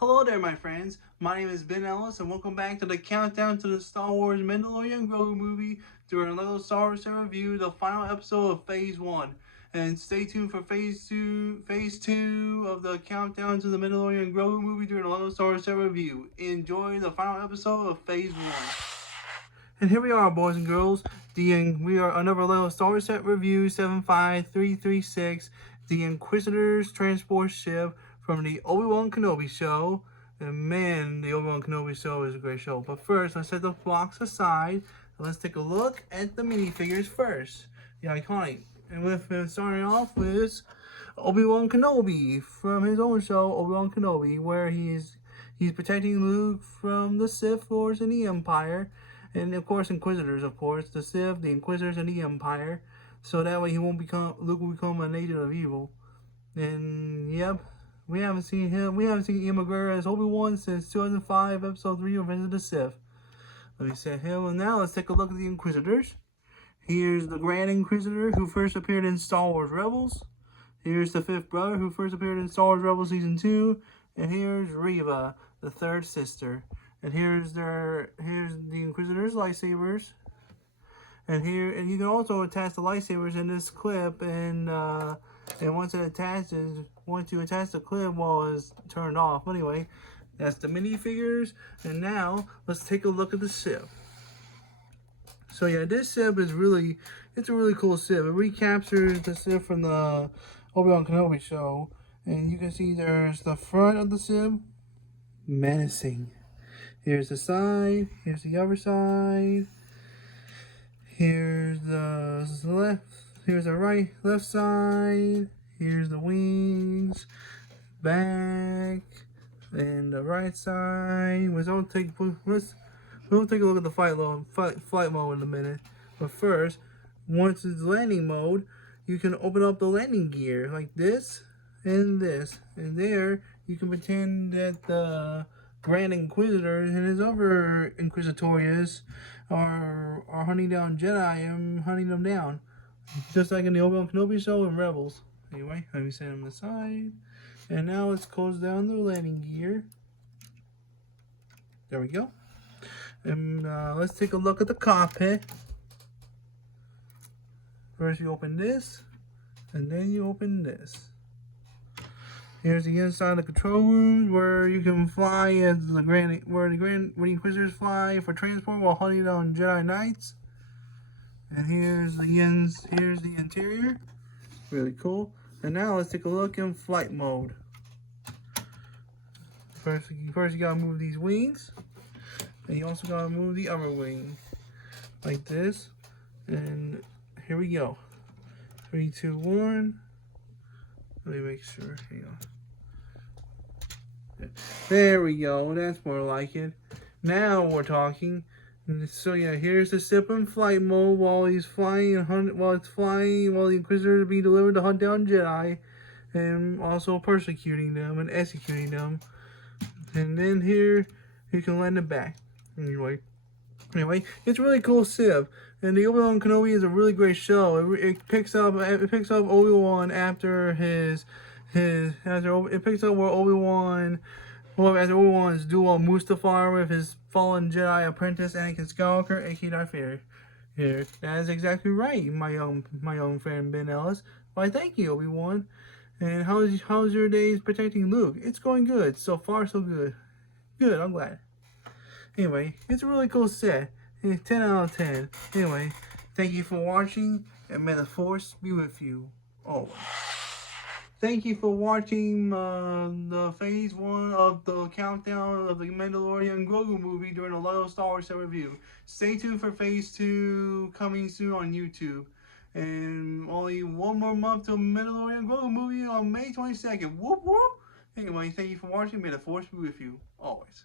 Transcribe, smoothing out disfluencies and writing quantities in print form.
Hello there, my friends. My name is Ben Ellis, and welcome back to the countdown to the Star Wars Mandalorian grogu movie during a little Star Wars review, the final episode of Phase 1. And stay tuned for Phase 2 of the countdown to the Mandalorian grogu movie during a little Star Wars review. Enjoy the final episode of Phase 1. And here we are, boys and girls. We are another little Star Wars set review 75336, the Inquisitors transport ship from the Obi-Wan Kenobi show. And man, the Obi-Wan Kenobi show is a great show. But first, let's set the blocks aside and let's take a look at the minifigures first. The iconic. And with starting off with Obi-Wan Kenobi from his own show, Obi-Wan Kenobi, where he's protecting Luke from the Sith Lords and the Empire. And of course, Inquisitors, of course, the Sith, the Inquisitors, and the Empire. So that way Luke will become an agent of evil. And yep, we haven't seen Ian McGregor as Obi-Wan since 2005, Episode 3 of Revenge of the Sith. Let me set him, and now let's take a look at the Inquisitors. Here's the Grand Inquisitor, who first appeared in Star Wars Rebels. Here's the fifth brother, who first appeared in Star Wars Rebels Season 2. And here's Reva, the third sister. And here's the Inquisitor's lightsabers. And you can also attach the lightsabers in this clip, and once you attach the clip while it's turned off. Anyway, that's the minifigures. And now let's take a look at the ship. So yeah, this ship is a really cool ship. It recaptures the ship from the Obi-Wan Kenobi show, and you can see there's the front of the ship, menacing. Here's the side, here's the other side, here's the left side, here's the wings, back, and the right side. We'll take a look at the flight mode in a minute. But first, once it's landing mode, you can open up the landing gear like this and this. And there, you can pretend that the Grand Inquisitor and his other Inquisitorius are hunting down Jedi and hunting them down. Just like in the Obi-Wan Kenobi show and Rebels. Anyway, let me set them aside. And now let's close down the landing gear. There we go. And let's take a look at the cockpit. First you open this, and then you open this. Here's the inside of the control room where you can fly as where the Inquisitors fly for transport while hunting down Jedi Knights. And here's the interior. Really cool. And now let's take a look in flight mode. First you gotta move these wings. And you also gotta move the other wing. Like this. And here we go. 3, 2, 1. Let me make sure. Hang on. There we go. That's more like it. Now we're talking. So yeah, here's the ship in flight mode while the Inquisitors are being delivered to hunt down Jedi, and also persecuting them and executing them. And then here you can land it back. Anyway, it's a really cool ship. And the Obi-Wan Kenobi is a really great show. It picks up Obi-Wan after it picks up where after Obi-Wan's duel on Mustafar with his fallen Jedi apprentice Anakin Skywalker, aka Darth Vader. Here, that is exactly right, my young friend Ben Ellis. Why, thank you, Obi-Wan. And how's your days protecting Luke? It's going good. So far, so good. Good, I'm glad. Anyway, it's a really cool set. 10 out of 10. Anyway, thank you for watching, and may the Force be with you always. Thank you for watching the Phase 1 of the countdown of the Mandalorian grogu movie during a Lego Star Wars review. Stay tuned for Phase 2 coming soon on YouTube. And only one more month till Mandalorian grogu movie on May 22nd. Whoop whoop! Anyway, thank you for watching. May the Force be with you always.